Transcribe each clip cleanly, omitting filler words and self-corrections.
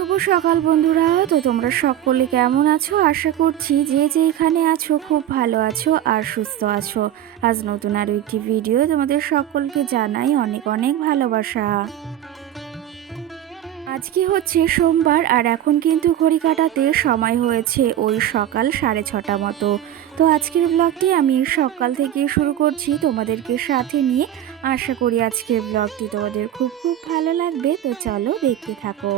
শুভ সকাল বন্ধুরা। তো তোমরা সকলে কেমন আছো? আশা করছি যে যেখানে আছো খুব ভালো আছো আর সুস্থ আছো। আজ নতুন আরও একটি ভিডিও তোমাদের সকলকে জানাই অনেক অনেক ভালোবাসা। আজকে হচ্ছে সোমবার আর এখন কিন্তু ঘড়ি কাটাতে সময় হয়েছে ওই সকাল 6:30 মতো। তো আজকের ব্লগটি আমি সকাল থেকে শুরু করছি তোমাদেরকে সাথে নিয়ে। আশা করি আজকের ব্লগটি তোমাদের খুব খুব ভালো লাগবে। তো চলো দেখতে থাকো।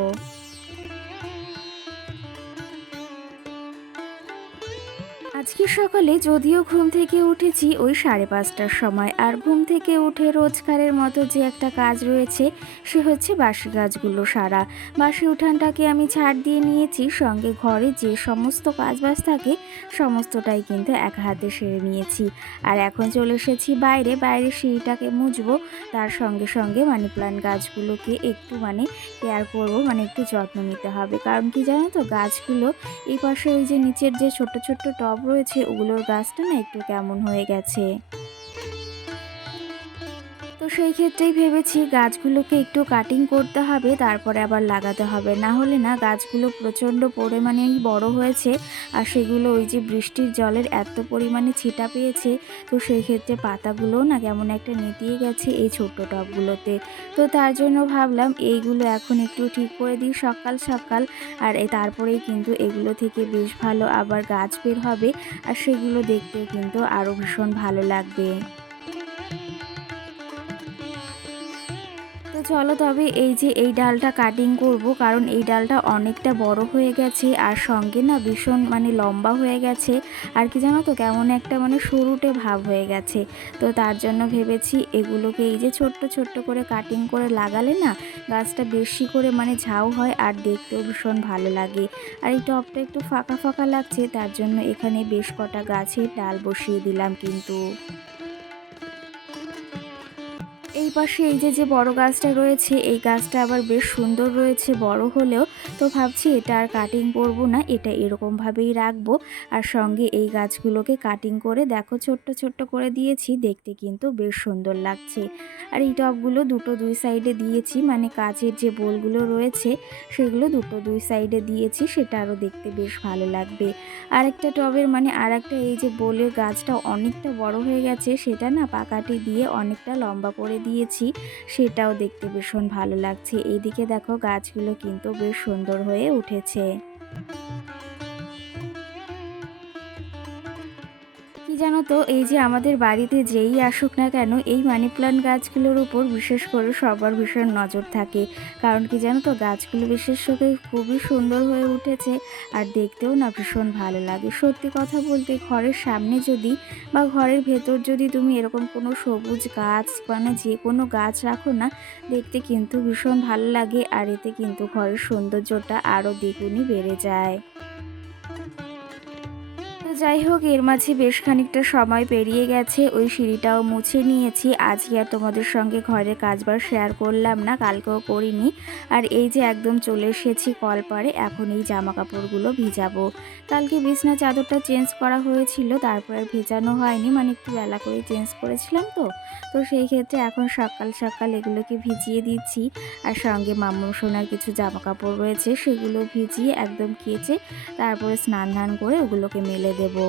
আজকে সকালে যদিও ঘুম থেকে উঠেছি ওই 5:30টার সময়, আর ঘুম থেকে উঠে রোজকারের মতো যে একটা কাজ রয়েছে সে হচ্ছে বাসি কাজগুলো সারা। বাসি উঠানটাকে আমি ঝাড় দিয়ে নিয়েছি, সঙ্গে ঘরে যে সমস্ত কাজবাজ থাকে সমস্তটাই কিন্তু এক হাতে সেরে নিয়েছি। আর এখন চলে এসেছি বাইরে বাইরে সিঁড়িটাকে মুছবো। তার সঙ্গে সঙ্গে মানি প্লান্ট গাছগুলোকে একটু কেয়ার করবো, একটু যত্ন নিতে হবে। কারণ কি জানো তো, গাছগুলো এই পাশে ওই যে নিচের যে ছোট ছোট টব রয়েছে ওগুলোর গাছটা না একটু কেমন হয়ে গেছে। তো সেই ক্ষেত্রেই ভেবেছি গাছগুলোকে একটু কাটিং করতে হবে, তারপরে আবার লাগাতে হবে। না হলে না গাছগুলো প্রচণ্ড পরিমাণেই বড় হয়েছে, আর সেগুলো ওই যে বৃষ্টির জলের এত পরিমাণে ছিটা পেয়েছে, তো সেই ক্ষেত্রে পাতাগুলোও না কেমন একটা নেতিয়ে গেছে এই ছোট্ট টবগুলোতে। তো তার জন্য ভাবলাম এইগুলো এখন একটু ঠিক করে দিই সকাল সকাল। আর তারপরেই কিন্তু এগুলো থেকে বেশ ভালো আবার গাছ বের হবে, আর সেগুলো দেখতেও কিন্তু আরও ভীষণ ভালো লাগবে। তো চলো তবে এই যে এই ডালটা কাটিং করব, কারণ এই ডালটা অনেকটা বড় হয়ে গেছে আর সঙ্গে না ভীষণ লম্বা হয়ে গেছে। আর কি জানো তো, কেমন একটা সরুটে ভাব হয়ে গেছে। তো তার জন্য ভেবেছি এগুলোকে এই যে ছোট্ট ছোট্ট করে কাটিং করে লাগালে না গাছটা বেশি করে ঝাউ হয় আর দেখতেও ভীষণ ভালো লাগে। আর এই টবটা একটু ফাঁকা ফাঁকা লাগছে, তার জন্য এখানে বেশ কটা গাছের ডাল বসিয়ে দিলাম কিন্তু। এই পাশে এই যে যে বড় গাছটা রয়েছে এই গাছটা আবার বেশ সুন্দর রয়েছে বড় হলেও। তো ভাবছি এটা আর কাটিং করব না, এটা এরকমভাবেই রাখবো। আর সঙ্গে এই গাছগুলোকে কাটিং করে দেখো ছোট্ট ছোট্ট করে দিয়েছি, দেখতে কিন্তু বেশ সুন্দর লাগছে। আর এই টবগুলো দুটো দুই সাইডে দিয়েছি, কাচের যে বোলগুলো রয়েছে সেগুলো দুটো দুই সাইডে দিয়েছি, সেটা আরও দেখতে বেশ ভালো লাগবে। আর একটা টবের আর একটা এই যে বোলের গাছটা অনেকটা বড় হয়ে গেছে, সেটা না পাকাটি দিয়ে অনেকটা লম্বা করে দিয়েছি, সেটাও দেখতে ভীষণ ভালো লাগছে। এইদিকে দেখো গাছগুলো কিন্তু বেশ সুন্দর হয়ে উঠেছে। কি জানো তো, এই যে আমাদের বাড়িতে যেই আসুক না কেন এই মানি প্লান্ট গাছগুলোর উপর বিশেষ করে সবার ভীষণ নজর থাকে। কারণ কি জানো তো, গাছগুলো বিশেষ করে খুবই সুন্দর হয়ে উঠেছে আর দেখতেও না ভীষণ ভালো লাগে। সত্যি কথা বলতে ঘরের সামনে যদি বা ঘরের ভেতর যদি তুমি এরকম কোনো সবুজ গাছ যে কোনো গাছ রাখো না, দেখতে কিন্তু ভীষণ ভালো লাগে, আর এতে কিন্তু ঘরের সৌন্দর্যটা আরও দ্বিগুণই বেড়ে যায়। তো যাই হোক, এর মাঝে বেশ খানিকটা সময় পেরিয়ে গেছে, ওই সিঁড়িটাও মুছে নিয়েছি। আজকে আর তোমাদের সঙ্গে ঘরের কাজবার শেয়ার করলাম না, কালকেও করিনি। আর এই যে একদম চলে এসেছি কলপাড়ে, এখন এই জামা কাপড়গুলো ভিজাবো। কালকে বিছনা চাদরটা চেঞ্জ করা হয়েছিল, তারপর আর ভেজানো হয়নি, একটু বেলা করে চেঞ্জ করেছিলাম তো। তো সেই ক্ষেত্রে এখন সকাল সকাল এগুলোকে ভিজিয়ে দিচ্ছি। আর সঙ্গে মাম্মু সোনার কিছু জামা কাপড় রয়েছে সেগুলো ভিজিয়ে একদম কেচে তারপরে স্নান ধান করে ওগুলোকে মেলে দেবো।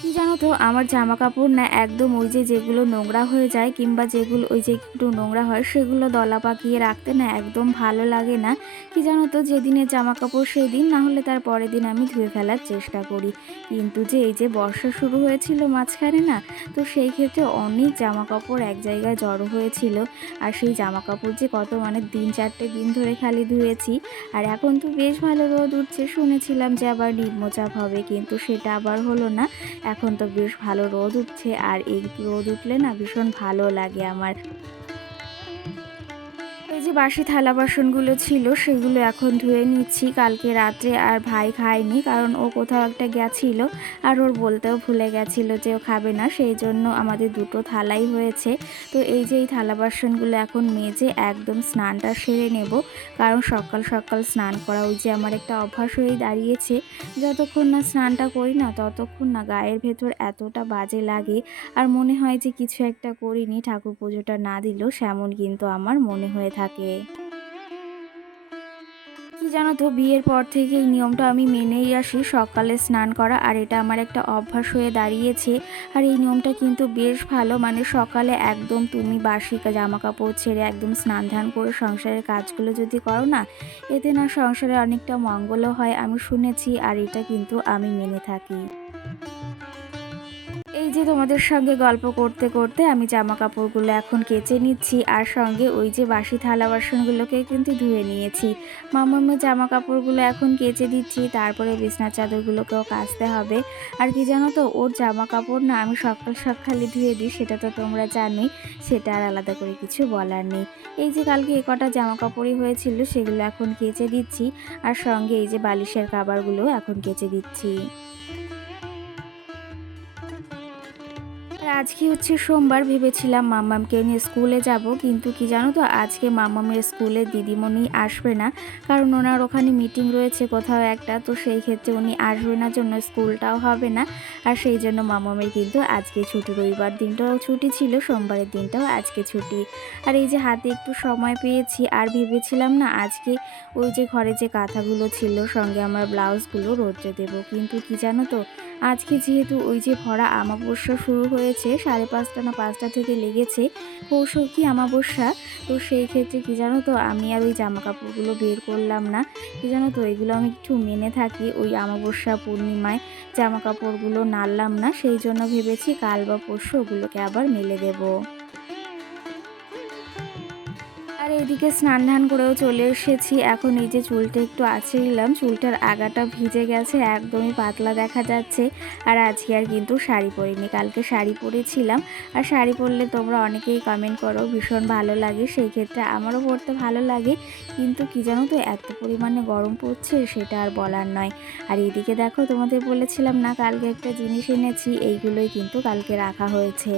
কি জানো তো, আমার জামা কাপড় না একদম ওই যে যেগুলো নোংরা হয়ে যায় কিংবা যেগুলো ওই যে একটু নোংরা হয় সেগুলো দলা পাকিয়ে রাখতে না একদম ভালো লাগে না। কি জানো তো, যেদিনের জামা কাপড় সেদিন, না হলে তার পরের দিন আমি ধুয়ে ফেলার চেষ্টা করি। কিন্তু যে এই যে বর্ষা শুরু হয়েছিল মাঝখানে না, তো সেই ক্ষেত্রে অনেক জামা কাপড় এক জায়গায় জড়ো হয়েছিল। আর সেই জামা কাপড় যে কত 3-4টে দিন ধরে খালি ধুয়েছি। আর এখন তো বেশ ভালো রোদ উঠছে, শুনেছিলাম যে আবার নিম্নচাপ হবে, কিন্তু সেটা আবার হলো না। এখন তো বেশ ভালো রোদ উঠছে, আর এই রোদ উঠলে না ভীষণ ভালো লাগে আমার। এই যে বাসি থালা বাসনগুলো ছিল সেগুলো এখন ধুয়ে নিচ্ছি। কালকে রাত্রে আর ভাই খায়নি, কারণ ও কোথাও একটা গেছিল, আর ওর বলতেও ভুলে গেছিল যে ও খাবে না, সেই জন্য আমাদের দুটো থালাই হয়েছে। তো এই যে এই থালা বাসনগুলো এখন মেজে একদম স্নানটা সেরে নেব। কারণ সকাল সকাল স্নান করা ওই যে আমার একটা অভ্যাস হয়ে দাঁড়িয়েছে, যতক্ষণ না স্নানটা করি না ততক্ষণ না গায়ের ভেতর এতটা বাজে লাগে, আর মনে হয় যে কিছু একটা করিনি, ঠাকুর পুজোটা না দিলেও সেমন কিন্তু আমার মনে হয়ে থাকে। জানো তো বিয়ের পর থেকে এই নিয়মটা আমি মেনেই আসি, সকালে স্নান করা, আর এটা আমার একটা অভ্যাস হয়ে দাঁড়িয়েছে। আর এই নিয়মটা কিন্তু বেশ ভালো, মানে সকালে একদম তুমি বাসি জামা কাপড় ছেড়ে একদম স্নান ধান করে সংসারের কাজগুলো যদি করো না, এতে না সংসারে অনেকটা মঙ্গলও হয় আমি শুনেছি, আর এটা কিন্তু আমি মেনে থাকি। এই যে তোমাদের সঙ্গে গল্প করতে করতে আমি জামা কাপড়গুলো এখন কেচে নিচ্ছি, আর সঙ্গে ওই যে বাসি থালা বাসনগুলোকে কিন্তু ধুয়ে নিয়েছি। মামামের জামা কাপড়গুলো এখন কেচে দিচ্ছি, তারপরে বিছনার চাদরগুলোকেও কাচতে হবে। আর কি জানো তো, ওর জামা কাপড় না আমি সকাল সকালে ধুয়ে দিই, সেটা তো তোমরা জানোই, সেটা আর আলাদা করে কিছু বলার নেই। এই যে কালকে এ কটা জামা কাপড়ই হয়েছিল, সেগুলো এখন কেচে দিচ্ছি, আর সঙ্গে এই যে বালিশের কাভারগুলো এখন কেচে দিচ্ছি। আর আজকে হচ্ছে সোমবার, ভেবেছিলাম মাম্মামকে নিয়ে স্কুলে যাব, কিন্তু কি জানো তো, আজকে মাম্মামের স্কুলে দিদিমণি আসবে না, কারণ ওনার ওখানে মিটিং রয়েছে কোথাও একটা, তো সেই ক্ষেত্রে উনি আসবে না, জন্য স্কুলটাও হবে না। আর সেই জন্য মাম্মামের কিন্তু আজকে ছুটি, রবিবার দিনটাও ছুটি ছিল, সোমবারের দিনটাও আজকে ছুটি। আর এই যে হাতে একটু সময় পেয়েছি, আর ভেবেছিলাম না আজকে ওই যে ঘরে যে কাঁথাগুলো ছিল সঙ্গে আমার ব্লাউজগুলো রোদ্রে দেবো, কিন্তু কি জানো তো, আজকে যেহেতু ওই যে ভরা আমাবস্যা শুরু হয়েছে, 5:30 না 5টা থেকে লেগেছে কৌশকী আমাবস্যা, তো সেই ক্ষেত্রে কি জানো তো, আমি আর ওই জামা কাপড়গুলো বের করলাম না। কি জানো তো, এগুলো আমি একটু মেনে থাকি, ওই আমাবস্যা পূর্ণিমায় জামা কাপড়গুলো নাড়লাম না, সেই জন্য ভেবেছি কাল বা পরশু ওগুলোকে আবার মেলে দেবো। আর এইদিকে স্নান ধান করেও চলে এসেছি, এখন এই যে চুলটা একটু আঁচড়িলাম, চুলটার আগাটা ভিজে গেছে, একদমই পাতলা দেখা যাচ্ছে। আর আজকে আর কিন্তু শাড়ি পরিনি, কালকে শাড়ি পরেছিলাম। আর শাড়ি পরলে তোমরা অনেকেই কমেন্ট করো ভীষণ ভালো লাগে, সেই ক্ষেত্রে আমারও পরতে ভালো লাগে, কিন্তু কি জানো তো, এত পরিমাণে গরম পড়ছে সেটা আর বলার নয়। আর এইদিকে দেখো, তোমাদের বলেছিলাম না কালকে একটা জিনিস এনেছি, এইগুলোই কিন্তু কালকে রাখা হয়েছে।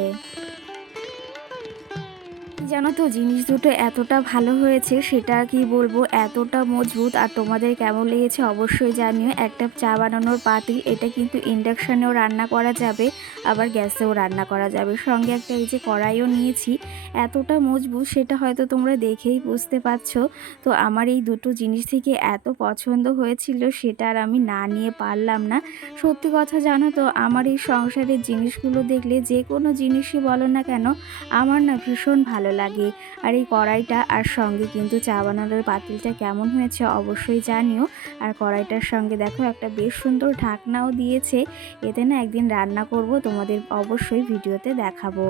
জানো তো, জিনিস দুটো এতটা ভালো হয়েছে সেটা কি বলবো, এতটা মজবুত। আর তোমাদের কেমন লেগেছে অবশ্যই জানিও। একটা চা বানানোর পাতিল, এটা কিন্তু ইন্ডাকশানেও রান্না করা যাবে, আবার গ্যাসেও রান্না করা যাবে। সঙ্গে একটা এই যে কড়াইও নিয়েছি, এতটা মজবুত সেটা হয়তো তোমরা দেখেই বুঝতে পারছো। তো আমার এই দুটো জিনিস থেকে এত পছন্দ হয়েছিল, সেটা আর আমি না নিয়ে পারলাম না। সত্যি কথা জানো তো, আমার এই সংসারের জিনিসগুলো দেখলে যে কোনো জিনিসই বলো না কেন, আমার না ভীষণ ভালো লাগে। আর এই কড়াইটা আর সঙ্গে কিন্তু চা বানানোর পাতিলটা কেমন হয়েছে অবশ্যই জানিও। আর কড়াইটার সঙ্গে দেখো একটা বেশ সুন্দর ঢাকনাও দিয়েছে, এতে না একদিন রান্না করব, তোমাদের অবশ্যই ভিডিওতে দেখাবো।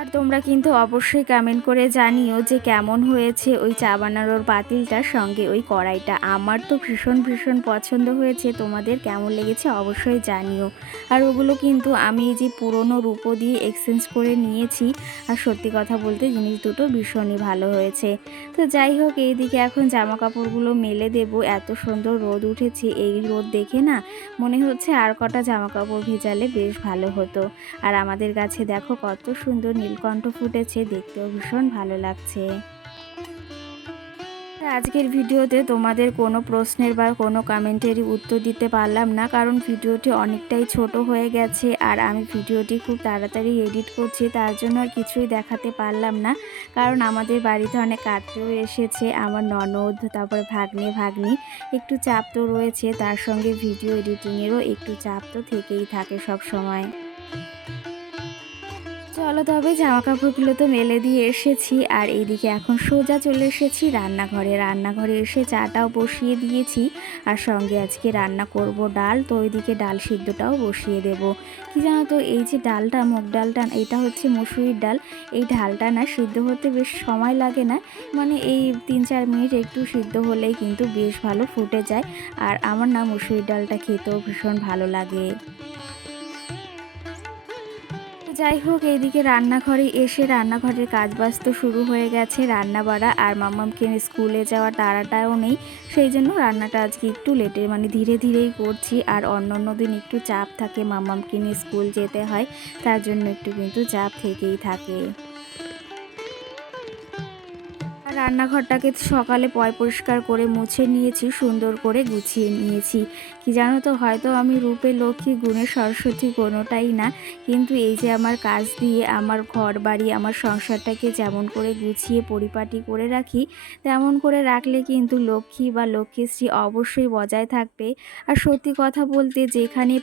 আর তোমরা কিন্তু অবশ্যই কমেন্ট করে জানিও যে কেমন হয়েছে ওই চা বানানোর পাতিলটার সঙ্গে ওই কড়াইটা। আমার তো ভীষণ ভীষণ পছন্দ হয়েছে, তোমাদের কেমন লেগেছে অবশ্যই জানিও। আর ওগুলো কিন্তু আমি এই যে পুরনো রূপো দিয়ে এক্সচেঞ্জ করে নিয়েছি, আর সত্যি কথা বলতে জিনিস দুটো ভীষণই ভালো হয়েছে। তো যাই হোক, এইদিকে এখন জামা কাপড়গুলো মেলে দেব, এত সুন্দর রোদ উঠেছে, এই রোদ দেখে না মনে হচ্ছে আর কটা জামা কাপড় ভেজালে বেশ ভালো হতো। আর আমাদের গাছে দেখো কত সুন্দর নীলকণ্ঠ ফুটেছে, দেখতেও ভীষণ ভালো লাগছে। আজকের ভিডিওতে তোমাদের কোনো প্রশ্নের বা কোনো কমেন্টেরই উত্তর দিতে পারলাম না, কারণ ভিডিওটি অনেকটাই ছোট হয়ে গেছে, আর আমি ভিডিওটি খুব তাড়াতাড়ি এডিট করছি, তার জন্য আর কিছুই দেখাতে পারলাম না। কারণ আমাদের বাড়িতে অনেক আত্মীয় এসেছে, আমার ননদ, তারপরে ভাগ্নি, একটু চাপ তো রয়েছে, তার সঙ্গে ভিডিও এডিটিংয়েরও একটু চাপ তো থেকেই থাকে সব সময়। চলো তবে, জামা কাপড়গুলো তো মেলে দিয়ে এসেছি, আর এইদিকে এখন সোজা চলে এসেছি রান্নাঘরে এসে চাটাও বসিয়ে দিয়েছি, আর সঙ্গে আজকে রান্না করব ডাল, তো ওইদিকে ডাল সিদ্ধটাও বসিয়ে দেব। কি জানো তো, এই যে ডালটা, মুগ ডালটা, এটা হচ্ছে মসুরির ডাল, এই ডালটা না সিদ্ধ হতে বেশ সময় লাগে না, মানে এই 3-4 মিনিট একটু সিদ্ধ হলেই কিন্তু বেশ ভালো ফুটে যায়। আর আমার না মসুরির ডালটা খেতেও ভীষণ ভালো লাগে। যাই হোক, এইদিকে রান্নাঘরে এসে রান্নাঘরের কাজবাজ তো শুরু হয়ে গেছে, রান্না বাড়া, আর মাম্মামকে স্কুলে যাওয়ার তাড়াটাও নেই, সেই জন্য রান্নাটা আজকে একটু লেটে, মানে ধীরে ধীরেই করছি। আর অন্য দিন একটু চাপ থাকে, মাম্মামকে নিয়ে স্কুল যেতে হয়, তার জন্য একটু কিন্তু চাপ থেকেই থাকে। রান্নাঘরটাকে সকালে পরিষ্কার করে মুছে নিয়েছি, সুন্দর করে গুছিয়ে নিয়েছি। কি জানো তো, হয়তো আমি রূপে লক্ষ্মী, গুণে সরস্বতী কোনোটাই না, কিন্তু এই যে আমার কাজ দিয়ে আমার ঘর বাড়ি, আমার সংসারটাকে যেমন করে গুছিয়ে পরিপাটি করে রাখি, তেমন করে রাখলে কিন্তু লক্ষ্মী বা লক্ষ্মীশ্রী অবশ্যই বজায় থাকবে। আর সত্যি কথা বলতে, যেখানে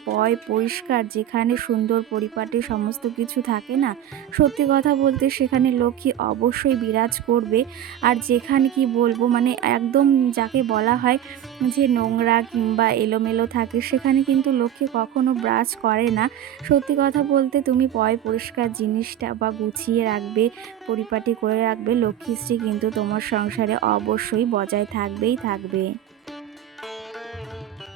পরিষ্কার, যেখানে সুন্দর পরিপাটি সমস্ত কিছু থাকে না, সত্যি কথা বলতে সেখানে লক্ষ্মী অবশ্যই বিরাজ করবে। আর যেখানে কি বলবো, মানে একদম যাকে বলা হয় যে নোংরা কিংবা এলোমেলো থাকে, সেখানে কিন্তু লক্ষ্মী কখনো ব্রাশ করে না। সত্যি কথা বলতে, তুমি পরিষ্কার জিনিসটা বা গুছিয়ে রাখবে, পরিপাটি করে রাখবে, লক্ষ্মীশ্রী কিন্তু তোমার সংসারে অবশ্যই বজায় থাকবেই থাকবে।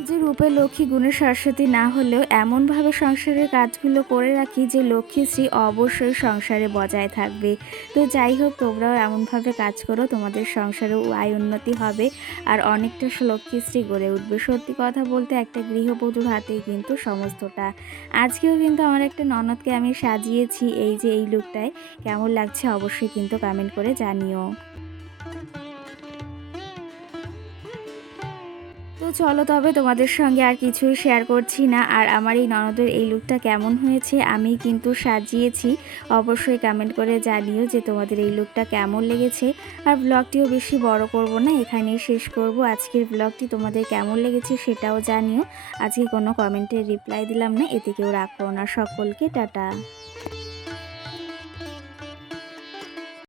যে রূপে লক্ষ্মী, গুণে সরস্বতী না হলেও এমনভাবে সংসারের কাজগুলো করে রাখি যে লক্ষ্মীশ্রী অবশ্যই সংসারে বজায় থাকবে। তো যাই হোক, তোমরাও এমনভাবে কাজ করো, তোমাদের সংসারেও আয় উন্নতি হবে আর অনেকটা লক্ষ্মীশ্রী গড়ে উঠবে। সত্যি কথা বলতে, একটা গৃহবধূর হাতেই কিন্তু সমস্তটা। আজকেও কিন্তু আমার একটা ননদকে আমি সাজিয়েছি এই যে এই লুকটায়। কেমন লাগছে অবশ্যই কিন্তু কমেন্ট করে জানিও। তো চলো, তবে তোমাদের সঙ্গে আর কিছুই শেয়ার করছি না। আর আমার এই ননদের এই লুকটা কেমন হয়েছে, আমি কিন্তু সাজিয়েছি, অবশ্যই কমেন্ট করে জানিও যে তোমাদের এই লুকটা কেমন লেগেছে। আর ব্লগটিও বেশি বড় করব না, এখানেই শেষ করব। আজকের ব্লগটি তোমাদের কেমন লেগেছে সেটাও জানিও। আজকে কোনো কমেন্টের রিপ্লাই দিলাম না, এতে কেউ রাখো না। সকলকে টাটা।